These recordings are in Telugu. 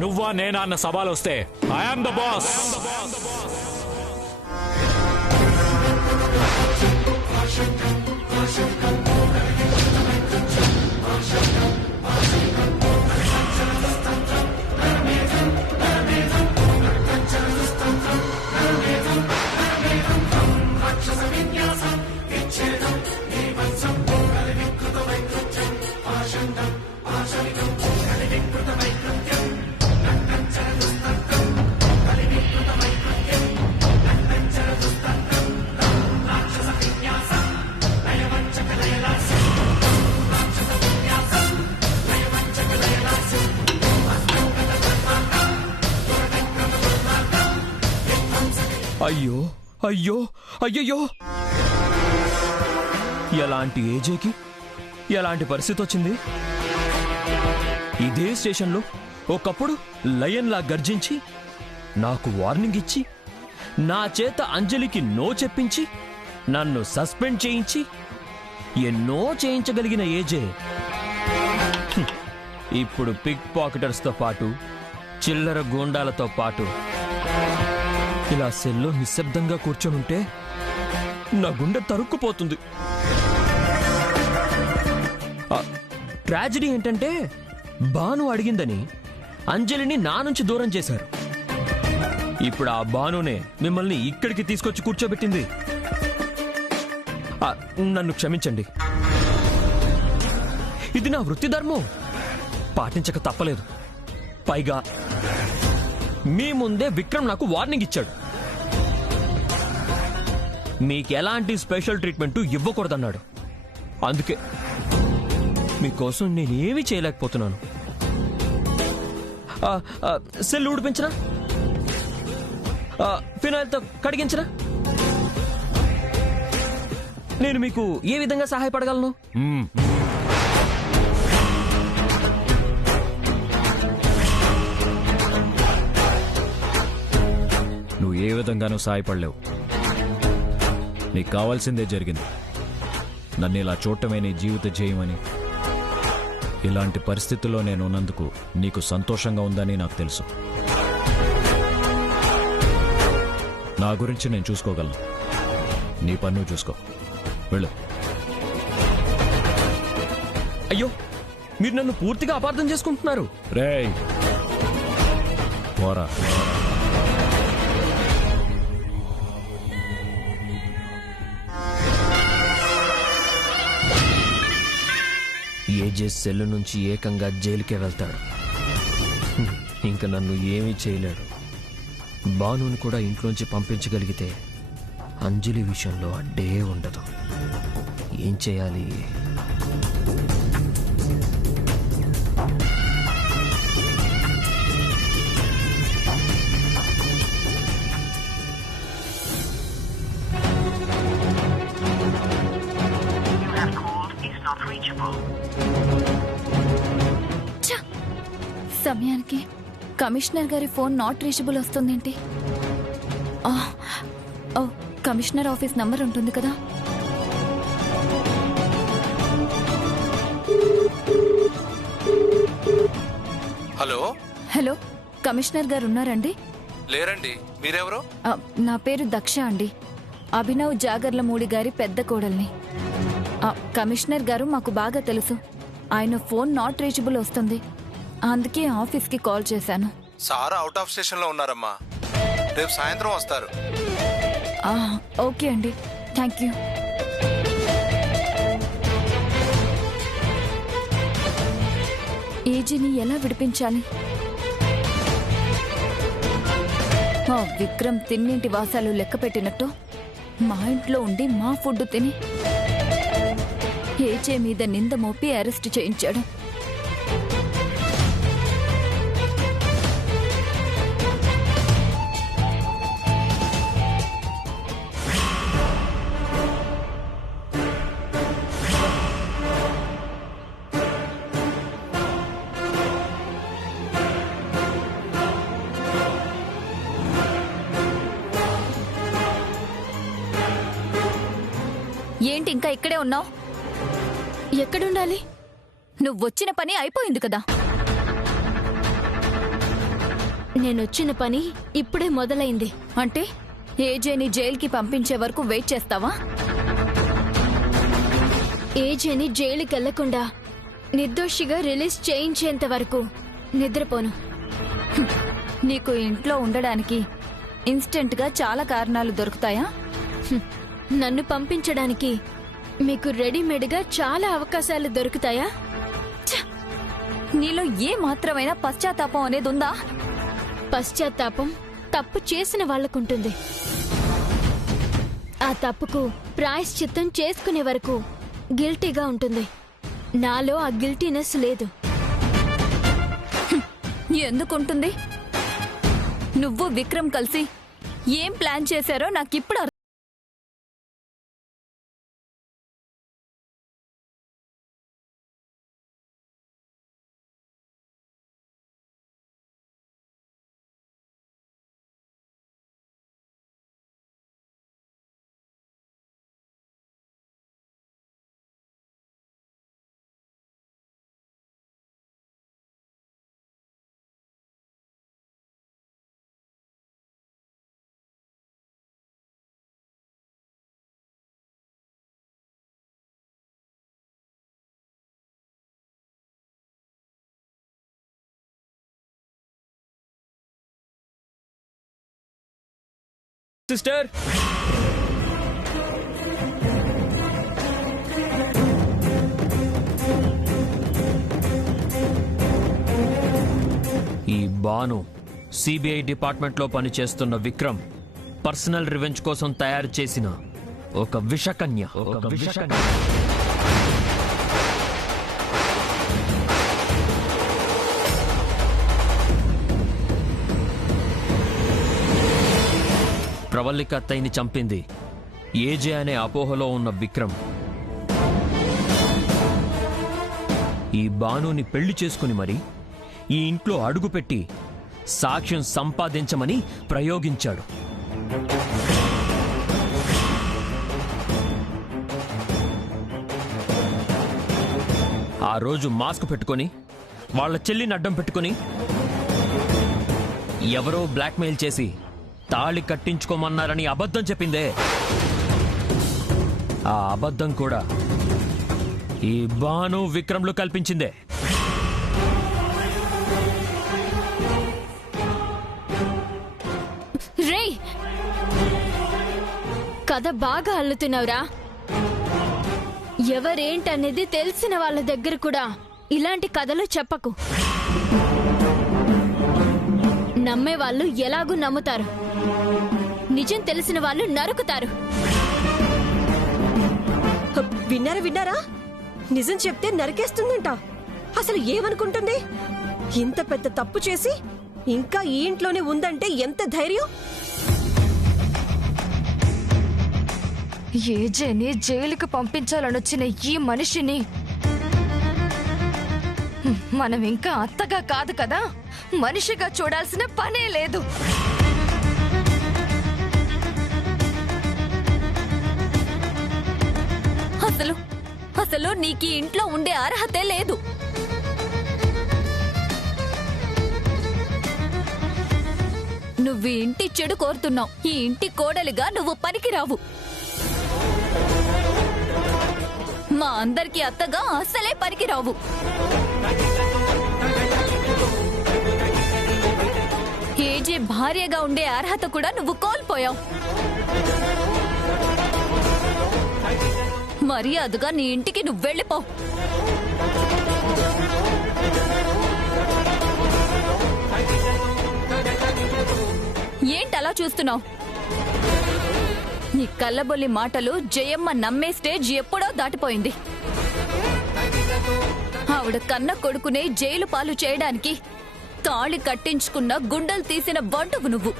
నువ్వా నేనా అన్న సవాల్ వస్తే ఐఎమ్ ద బాస్. అయ్యో అయ్యో అయ్యయ్యో, ఎలాంటి ఏజేకి ఎలాంటి పరిస్థితి వచ్చింది? ఇదే స్టేషన్లో ఒకప్పుడు లయన్లా గర్జించి నాకు వార్నింగ్ ఇచ్చి నా చేత అంజలికి నో చెప్పించి నన్ను సస్పెండ్ చేయించి ఎన్నో చేయించగలిగిన ఏజే ఇప్పుడు పిక్ పాకెటర్స్తో పాటు చిల్లర గూండాలతో పాటు ఇలా సెల్లో నిశ్శబ్దంగా కూర్చొనుంటే నా గుండె తరుక్కుపోతుంది. ట్రాజడీ ఏంటంటే భాను అడిగిందని అంజలిని నా నుంచి దూరం చేశారు. ఇప్పుడు ఆ భానునే మిమ్మల్ని ఇక్కడికి తీసుకొచ్చి కూర్చోబెట్టింది. నన్ను క్షమించండి, ఇది నా వృత్తి ధర్మం, పాటించక తప్పలేదు. పైగా మీ ముందే విక్రమ్ నాకు వార్నింగ్ ఇచ్చాడు. మీకెలాంటి స్పెషల్ ట్రీట్మెంట్ ఇవ్వకూడదన్నాడు. అందుకే మీకోసం నేనేమీ చేయలేకపోతున్నాను. సెల్ ఊడిపించరా, ఫినాయిల్తో కడిగించరా, నేను మీకు ఏ విధంగా సహాయపడగలను? నువ్వు ఏ విధంగానూ సాయపడలేవు. నీకు కావాల్సిందే జరిగింది. నన్ను ఇలా చూడటమే నీ జీవిత జయమని, ఇలాంటి పరిస్థితుల్లో నేను ఉన్నందుకు నీకు సంతోషంగా ఉందని నాకు తెలుసు. నా గురించి నేను చూసుకోగలను. నీ పన్ను చూసుకో. వెళ్ళు. అయ్యో, మీరు నన్ను పూర్తిగా అపార్థం చేసుకుంటున్నారు. రేయ్ పోరా. ఏజే సెల్ నుంచి ఏకంగా జైలుకే వెళ్తాడు. ఇంకా నన్ను ఏమీ చేయలేడు. భానుని కూడా ఇంట్లోంచి పంపించగలిగితే అంజలి విషయంలో అడ్డే ఉండదు. ఏం చేయాలి? సమయానికి కమిషనర్ గారి ఫోన్ నాట్ రీచబుల్ వస్తుందేంటి? కమిషనర్ ఆఫీస్ నంబర్ ఉంటుంది కదా. హలో హలో, కమిషనర్ గారు ఉన్నారండి? లేరండి, మీరెవరు? నా పేరు దక్ష అండి, అభినవ్ జాగర్లమూడి గారి పెద్ద కోడల్ని. కమిషనర్ గారు మాకు బాగా తెలుసు. ఆయన ఫోన్ నాట్ రీచబుల్ వస్తుంది, అందుకే ఆఫీస్కి కాల్ చేశాను. సార్ అవుట్ ఆఫ్ స్టేషన్ లో ఉన్నారమ్మా, రేపు సాయంత్రం వస్తారు. ఓకే అండి, థ్యాంక్ యూ. ఏజీని ఎలా విడిపించాలి? విక్రమ్ తిన్నింటి వాసాలు లెక్క పెట్టినట్టు మా ఇంట్లో ఉండి మా ఫుడ్ తిని ఏజే మీద నింద మోపి అరెస్ట్ చేయించాడు. ఏంటి ఇంకా ఇక్కడే ఉన్నావు? ఎక్కడుండాలి? నువ్వు వచ్చిన పని అయిపోయింది కదా. నేనొచ్చిన పని ఇప్పుడే మొదలైంది. అంటే ఏజేని జైలుకి పంపించే వరకు వెయిట్ చేస్తావా? ఏజేని జైలుకి వెళ్లకుండా నిర్దోషిగా రిలీజ్ చేయించేంత వరకు నిద్రపోను. నీకు ఇంట్లో ఉండడానికి ఇన్స్టెంట్ గా చాలా కారణాలు దొరుకుతాయా? నన్ను పంపించడానికి మీకు రెడీమేడ్గా చాలా అవకాశాలు దొరుకుతాయా? నీలో ఏ మాత్రమైనా పశ్చాత్తాపం అనేది ఉందా? పశ్చాత్తాపం తప్పు చేసిన వాళ్లకుంటుంది. ఆ తప్పుకు ప్రాయశ్చిత్తం చేసుకునే వరకు గిల్టీగా ఉంటుంది. నాలో ఆ గిల్టీనెస్ లేదు. ఎందుకుంటుంది? నువ్వు విక్రమ్ కలిసి ఏం ప్లాన్ చేశారో నాకిప్పుడు సిస్టర్, ఈ బాను సిబిఐ డిపార్ట్మెంట్లో పనిచేస్తున్న విక్రమ్ పర్సనల్ రివెంజ్ కోసం తయారు చేసిన ఒక విషకన్య. ప్రవల్లిక అత్తయ్యని చంపింది ఏజే అనే అపోహలో ఉన్న విక్రమ్ ఈ బానుని పెళ్లి చేసుకుని మరి ఈ ఇంట్లో అడుగుపెట్టి సాక్ష్యం సంపాదించమని ప్రయోగించాడు. ఆ రోజు మాస్క్ పెట్టుకొని వాళ్ళ చెల్లిని అడ్డం పెట్టుకొని ఎవరో బ్లాక్మెయిల్ చేసి తాళి కట్టించుకోమన్నారని అబద్ధం చెప్పిందే. ఆ అబద్ధం కూడా ఈ బాను విక్రమ్లు కల్పించిందే. రేయ్, కథ బాగా అల్లుతున్నావురా. ఎవరేంటనేది తెలిసిన వాళ్ళ దగ్గర కూడా ఇలాంటి కథలు చెప్పకు. నమ్మేవాళ్ళు ఎలాగూ నమ్ముతారు, నిజం తెలిసిన వాళ్ళు నరుకుతారు. విన్నారా? నిజం చెప్తే నరికేస్తుందంట. అసలు ఏమనుకుంటుంది? ఇంత పెద్ద తప్పు చేసి ఇంకా ఈ ఇంట్లోనే ఉందంటే ఎంత ధైర్యం! ఏజేని జైలుకి పంపించాలనొచ్చిన ఈ మనిషిని మనం ఇంకా అత్తగా కాదు కదా, మనిషిగా చూడాల్సిన పనే లేదు. అసలు నీకు ఈ ఇంట్లో ఉండే అర్హతే లేదు. నువ్వు ఈ ఇంటి చెడు కోరుతున్నావు. ఈ ఇంటి కోడలిగా నువ్వు పనికిరావు. మా అందరికీ అత్తగా అసలే పనికిరావు. ఏజే భార్యగా ఉండే అర్హత కూడా నువ్వు కోల్పోయావు. మర్యాదగా నీ ఇంటికి నువ్వు వెళ్ళిపో. ఏంటలా చూస్తున్నావు? నీ కళ్ళబొల్లి మాటలు జయమ్మ నమ్మే స్టేజ్ ఎప్పుడో దాటిపోయింది. ఆవిడ కన్న కొడుకునే జైలు పాలు చేయడానికి తాళి కట్టించుకున్న గుండెలు తీసిన బంటువు నువ్వు.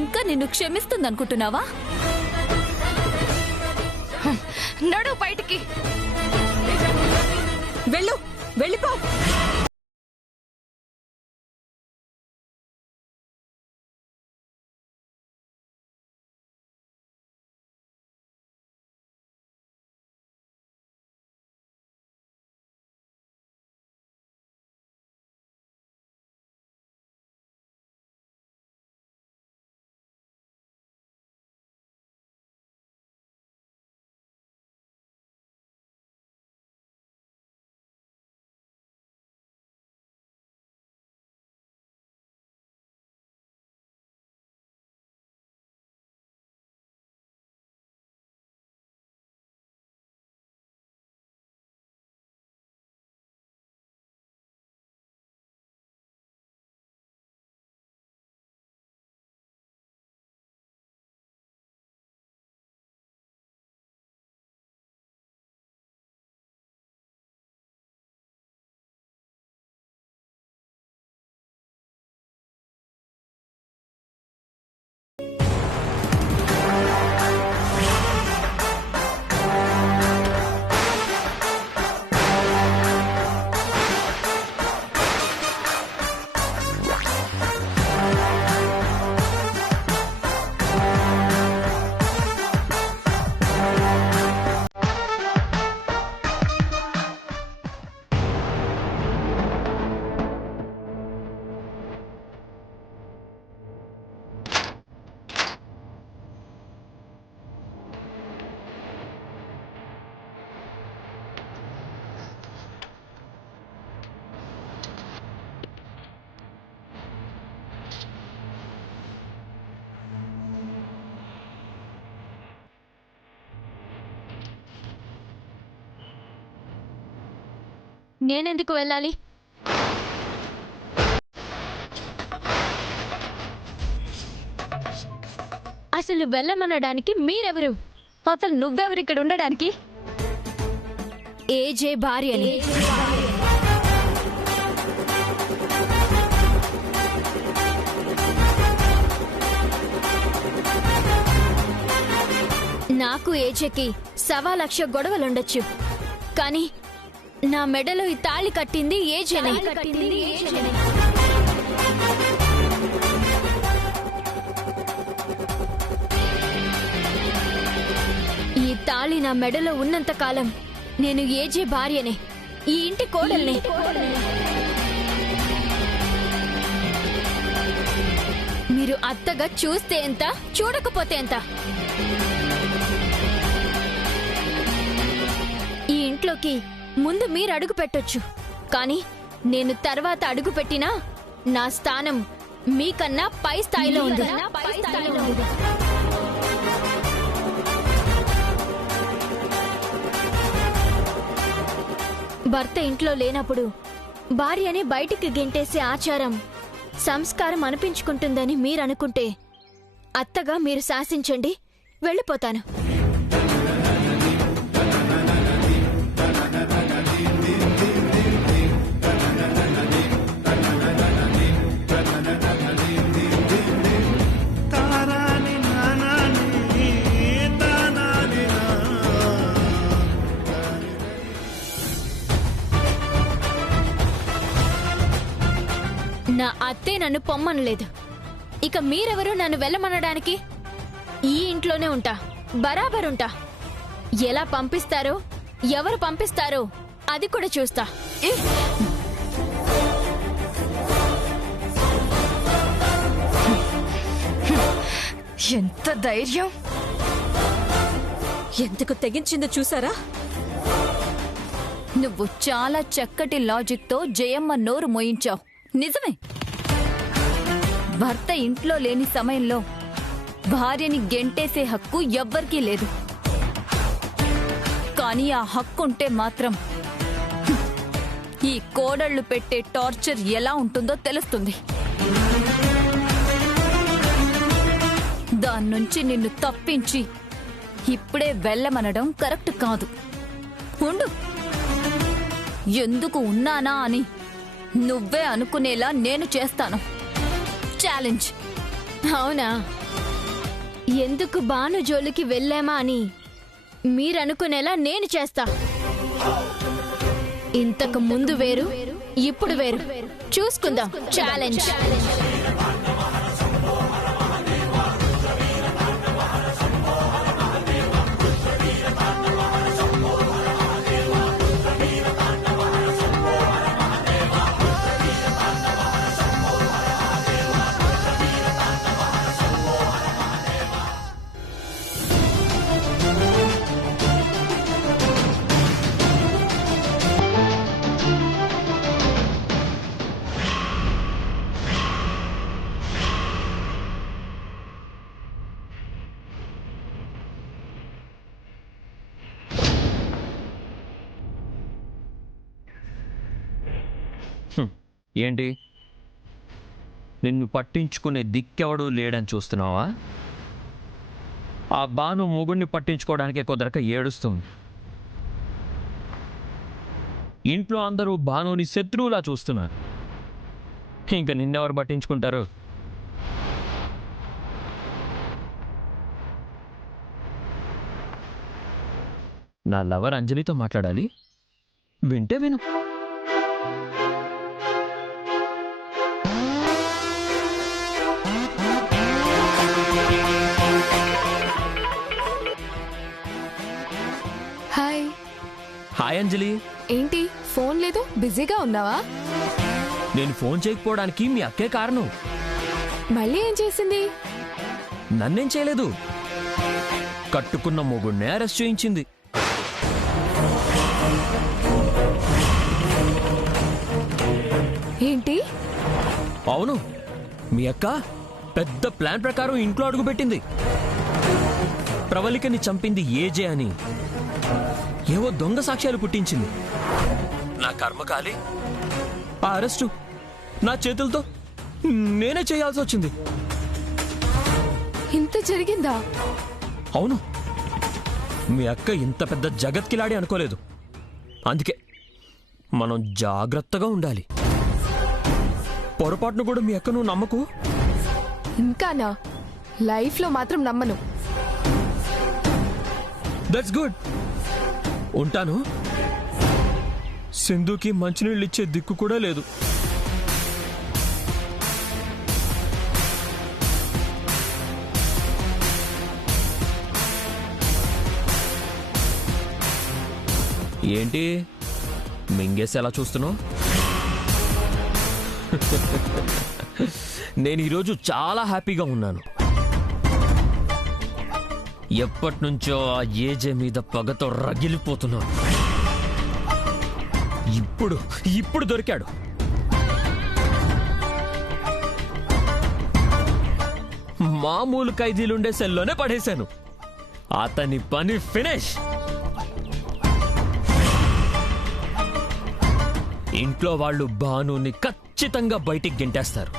ఇంకా నిన్ను క్షమిస్తుందనుకుంటున్నావా? నడు బయటికి. వెళ్ళిపో. నేనెందుకు వెళ్ళాలి? అసలు వెళ్ళమనడానికి మీరెవరు? అసలు నువ్వెవరు ఇక్కడ ఉండడానికి? ఏజే భార్యని. నాకు ఏజేకి 1,00,000 గొడవలుండొచ్చు, కానీ నా మెడలో ఈ తాళి కట్టింది ఏజేనే. ఈ తాళి నా మెడలో ఉన్నంత కాలం నేను ఏజే భార్యనే, ఈ ఇంటి కోడల్ని. మీరు అత్తగా చూస్తే ఎంత, చూడకపోతే ఎంత? ఈ ఇంట్లోకి ముందు మీరు అడుగు పెట్టొచ్చు, కానీ నేను తర్వాత అడుగు పెట్టినా నా స్థానం మీకన్నా పై స్థాయిలో ఉంది. భర్త ఇంట్లో లేనప్పుడు భార్యని బయటికి గెంటేసే ఆచారం, సంస్కారం అనిపించుకుంటుందని మీరనుకుంటే అత్తగా మీరు శాసించండి, వెళ్ళిపోతాను. నా అత్తే నన్ను పొమ్మనలేదు, ఇక మీరెవరు నన్ను వెళ్ళమనడానికి? ఈ ఇంట్లోనే ఉంటా, బరాబరుంటా. ఎలా పంపిస్తారో, ఎవరు పంపిస్తారో అది కూడా చూస్తా. ఎంత ధైర్యం! ఎందుకు తెగించిందో చూసారా? నువ్వు చాలా చక్కటి లాజిక్తో జయమ్మ నోరు మోయించావు. నిజమే, భర్త ఇంట్లో లేని సమయంలో భార్యని గెంటేసే హక్కు ఎవ్వరికీ లేదు. కానీ ఆ హక్కుంటే మాత్రం ఈ కోడళ్లు పెట్టే టార్చర్ ఎలా ఉంటుందో తెలుస్తుంది. దాన్నుంచి నిన్ను తప్పించి ఇప్పుడే వెళ్ళమనడం కరెక్ట్ కాదు. ఉండు, ఎందుకు ఉన్నానా అని నువ్వే అనుకునేలా నేను చేస్తాను. ఛాలెంజ్. అవునా? ఎందుకు బాను జోలికి వెళ్ళామా అని మీరనుకునేలా నేను చేస్తా. ఇంతకు ముందు వేరు, ఇప్పుడు వేరు. చూసుకుందాం. ఛాలెంజ్. ఏంటి, నిన్ను పట్టించుకునే దిక్కెవడూ లేడని చూస్తున్నావా? ఆ బాను మొగుడిని పట్టించుకోవడానికే కుదరక ఏడుస్తుంది. ఇంట్లో అందరూ బానుని శత్రువులా చూస్తున్నారు. ఇంకా నిన్నెవరు పట్టించుకుంటారు? నా లవర్ అంజలితో మాట్లాడాలి, వింటే విను. హాయ్. హాయ్ అంజలి. ఏంటి ఫోన్ లేదు, బిజీగా ఉన్నావా? నేను ఫోన్ చేయకపోవడానికి మీ అక్కే కారణం. మళ్ళీ ఏం చేసింది? నన్నేం చేయలేదు, కట్టుకున్న మొగుడినే అరెస్ట్ చేయించింది. ఏంటి? అవును, మీ అక్క పెద్ద ప్లాన్ ప్రకారం ఇంట్లో అడుగుపెట్టింది. ప్రవళికని చంపింది ఏజే అని ఏవో దొంగ సాక్ష్యాలు పుట్టించింది. నా కర్మ కాలి ఆ అరెస్టు నా చేతులతో నేనే చేయాల్సి వచ్చింది. ఇంత జరిగిందా? అవును, మీ అక్క ఇంత పెద్ద జగత్కిలాడి అనుకోలేదు. అందుకే మనం జాగ్రత్తగా ఉండాలి. పొరపాటును కూడా మీ అక్క నువ్వు నమ్మకు. ఇంకానా? లైఫ్లో మాత్రం నమ్మను. That's good. ఉంటాను. సింధుకి మంచినీళ్ళు ఇచ్చే దిక్కు కూడా లేదు. ఏంటి మింగేసి ఎలా చూస్తున్నావు? నేను ఈరోజు చాలా హ్యాపీగా ఉన్నాను. ఎప్పటి నుంచో ఆ ఏజే మీద పగతో రగిలిపోతున్నాను. ఇప్పుడు దొరికాడు. మామూలు ఖైదీలుండే సెల్లోనే పడేశాను. అతని పని ఫినిష్. ఇంట్లో వాళ్ళు భానుని ఖచ్చితంగా బయటికి గెంటేస్తారు.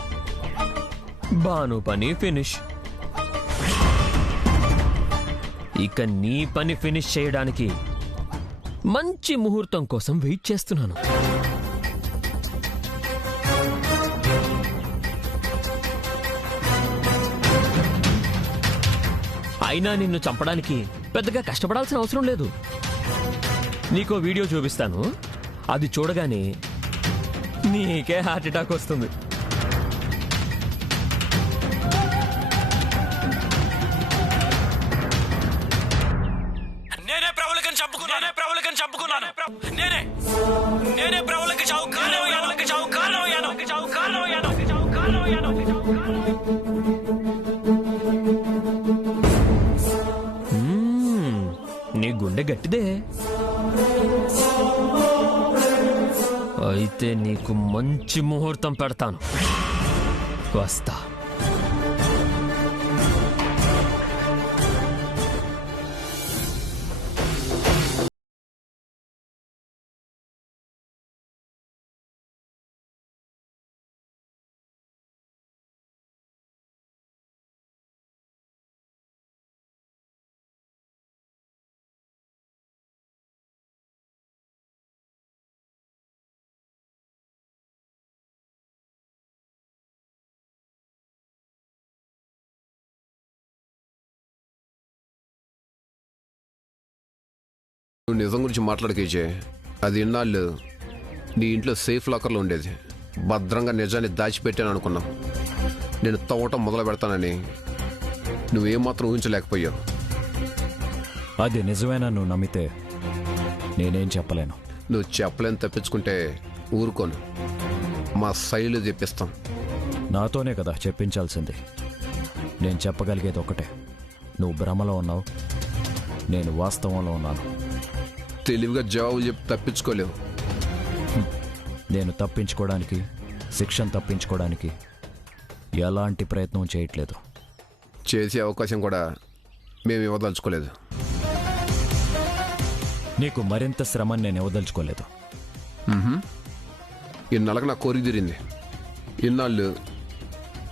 భాను పని ఫినిష్. ఇక నీ పని ఫినిష్ చేయడానికి మంచి ముహూర్తం కోసం వెయిట్ చేస్తున్నాను. అయినా నిన్ను చంపడానికి పెద్దగా కష్టపడాల్సిన అవసరం లేదు. నీకో వీడియో చూపిస్తాను. అది చూడగానే నీకే హార్ట్ అటాక్ వస్తుంది. నేనే ప్రవళికని చంపుకున్నాను. నేనే ప్రవళిక చావు కారణమయ్యాను. నీ గుండె గట్టిదే. అయితే నీకు మంచి ముహూర్తం పెడతాను. వస్తా. నువ్వు నిజం గురించి మాట్లాడకేజే. అది ఇన్నాళ్ళు నీ ఇంట్లో సేఫ్ లాకర్లో ఉండేది. భద్రంగా నిజాన్ని దాచిపెట్టాను అనుకున్నాం. నేను తవ్వటం మొదలు పెడతానని నువ్వేమాత్రం ఊహించలేకపోయావు. అది నిజమేనా నువ్వు నమ్మితే నేనేం చెప్పలేను. నువ్వు చెప్పలేని తప్పించుకుంటే ఊరుకోను. మా శైలు తెప్పిస్తాం. నాతోనే కదా చెప్పించాల్సింది. నేను చెప్పగలిగేది ఒకటే, నువ్వు భ్రమలో ఉన్నావు, నేను వాస్తవంలో ఉన్నాను. తెలివిగా జవాబు చెప్పి తప్పించుకోలేవు. నేను తప్పించుకోవడానికి, శిక్షను తప్పించుకోవడానికి ఎలాంటి ప్రయత్నం చేయట్లేదు. చేసే అవకాశం కూడా మేము ఇవ్వదలుచుకోలేదు. నీకు మరింత శ్రమని నేను ఇవ్వదలుచుకోలేదు. ఇన్నాళ్ళకి నా కోరిక తీరింది. ఇన్నాళ్ళు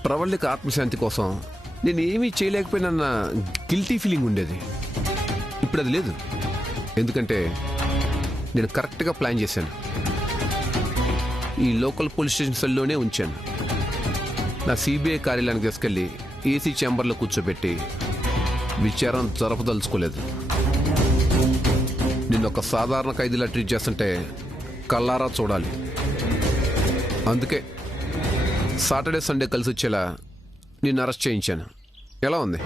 ప్రవళిక ఆత్మశాంతి కోసం నేను ఏమీ చేయలేకపోయినా గిల్టీ ఫీలింగ్ ఉండేది. ఇప్పుడు అది లేదు. ఎందుకంటే నేను కరెక్ట్గా ప్లాన్ చేశాను. ఈ లోకల్ పోలీస్ స్టేషన్ సెల్లోనే ఉంచాను. నా సిబిఐ కార్యాలయానికి తీసుకెళ్ళి ఏసీ ఛాంబర్లో కూర్చోబెట్టి విచారణ జరపదలుచుకోలేదు. నిన్ను ఒక సాధారణ ఖైదీలా ట్రీట్ చేస్తుంటే కళ్ళారా చూడాలి. అందుకే సాటర్డే సండే కలిసి వచ్చేలా నిన్ను అరెస్ట్ చేయించాను. ఎలా ఉంది?